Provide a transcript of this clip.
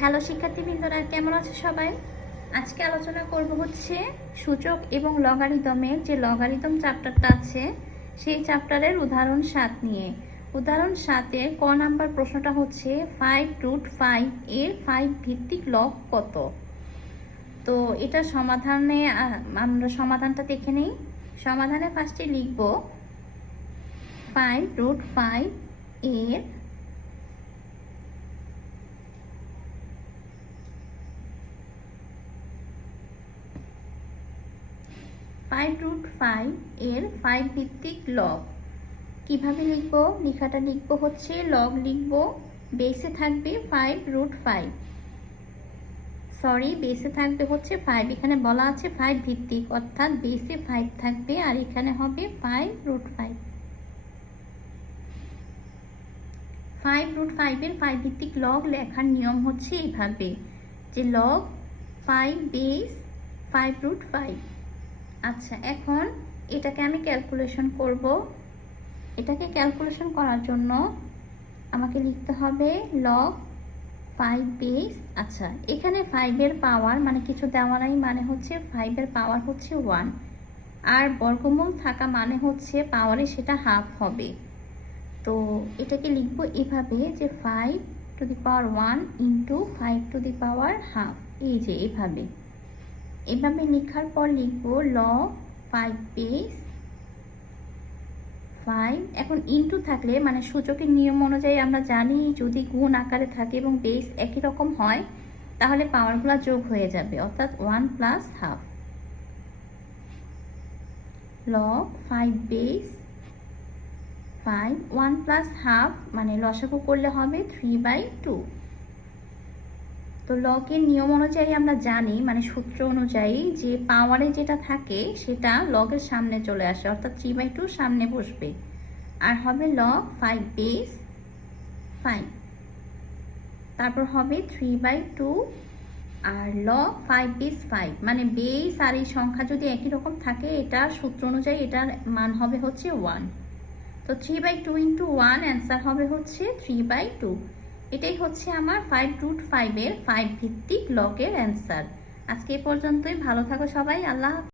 Hello শিক্ষার্থীবৃন্দরা, কেমন আছে সবাই? আজকে আলোচনা করব হচ্ছে সূচক এবং লগারিদমের যে লগারিদম চ্যাপ্টারটা আছে, সেই চ্যাপ্টারের উদাহরণ সাত নিয়ে। উদাহরণ সাতের ক নাম্বার প্রশ্নটা হচ্ছে ফাইভ রুট ফাইভ এর ফাইভ ভিত্তিক লগ কত? তো এটা সমাধানে, আমরা সমাধানটা দেখে নিই। সমাধানে ফার্স্টে লিখব ফাইভ রুট ফাইভ এর ফাইভ রুট ফাইভ এর ফাইভ ভিত্তিক লগ কীভাবে লিখব? লেখাটা লিখব হচ্ছে লগ লিখব বেসে থাকবে ফাইভ রুট ফাইভ সরি বেসে থাকবে হচ্ছে ফাইভ এখানে বলা আছে ফাইভ ভিত্তিক, অর্থাৎ বেসে ফাইভ থাকবে আর এখানে হবে five root five five root ফাইভের ফাইভ ভিত্তিক লগ লেখার নিয়ম হচ্ছে এইভাবে, যে log five base five root five আচ্ছা এখন এটাকে আমি ক্যালকুলেশন করব। এটাকে ক্যালকুলেশন করার জন্য আমাকে লিখতে হবে লগ ফাইভ বেস আচ্ছা এখানে ফাইভের পাওয়ার মানে কিছু দেওয়া নাই মানে হচ্ছে ফাইভের পাওয়ার হচ্ছে ওয়ান আর বর্গমূল থাকা মানে হচ্ছে পাওয়ারে সেটা হাফ হবে। তো এটাকে লিখব এভাবে যে five to the power one into five to the power half এই যে, এভাবে। এভাবে লেখার পর লিখব ল ফাইভ বেস ফাইভ এখন ইনটু থাকলে মানে সূচকের নিয়ম অনুযায়ী আমরা জানি, যদি গুণ আকারে থাকে এবং বেস একই রকম হয়, তাহলে পাওয়ারগুলো যোগ হয়ে যাবে, অর্থাৎ one plus half log five base five one plus half মানে লসাগু করলে হবে থ্রি বাই টু তো লগের নিয়ম অনুযায়ী আমরা জানি মানে সূত্র অনুযায়ী যে পাওয়ারে যেটা থাকে সেটা লগের সামনে চলে আসে, অর্থাৎ থ্রি বাই টু সামনে বসবে। আর হবে লগ ফাইভ বেস ফাইভ তারপর হবে থ্রি বাই টু আর লগ ফাইভ বেস ফাইভ মানে বেস আর এই সংখ্যা যদি একই রকম থাকে এটা সূত্র অনুযায়ী এটার মান হবে হচ্ছে ওয়ান তো three by two into one answer হবে হচ্ছে থ্রি বাই টু এটাই হচ্ছে আমার ফাইভ রুট ফাইভের ফাইভ ভিত্তিক লকের অ্যান্সার আজকে এ পর্যন্তই। ভালো থাকো সবাই। আল্লাহ।